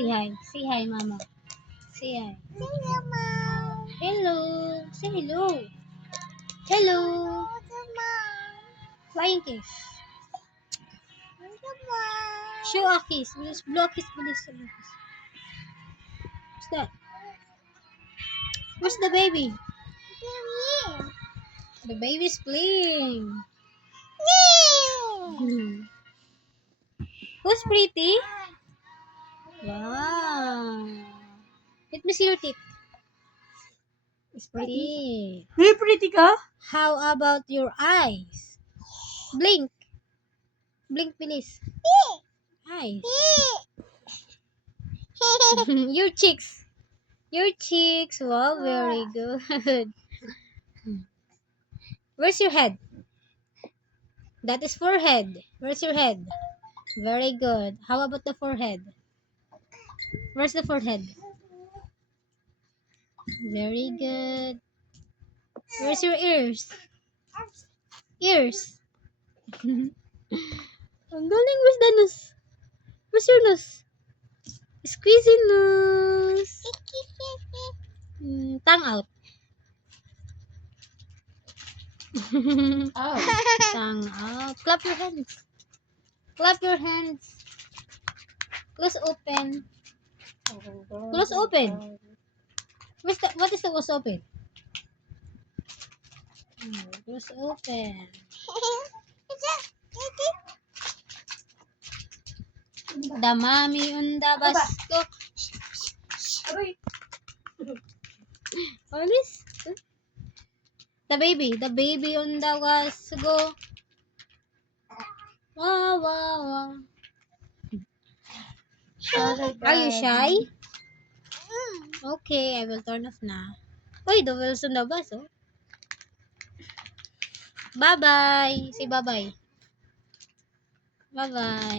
Say hi. Say hi, Mama. Say hi. Hello. Say hello. Hello. Flying kiss. Show a kiss. Bilis, blow a kiss. Bilis. What's that? Where's the baby? The baby's playing. Who's pretty? Wow. Let me see your teeth. It's pretty. Very pretty ka? How about your eyes? Blink. Blink, bilis. Eyes. Your cheeks. Your cheeks. Wow, very good. Where's your head? That is forehead. Where's your head? Very good. How about the forehead? Where's the forehead? Very good. Where's your ears? Ears. Ang galing. Where's the nose? Where's your nose? Squeezy nose. Tongue out. Oh. Tongue out. Clap your hands. Clap your hands. Close open. Close open. What is the close open? Close open. The mommy on the basko. Aray. Alis. The baby on the basko. Wow, wow, wow. Are you shy? Okay, I will turn off na. Uy, the wheels on the bus, oh. Bye-bye. Say bye-bye. Bye-bye.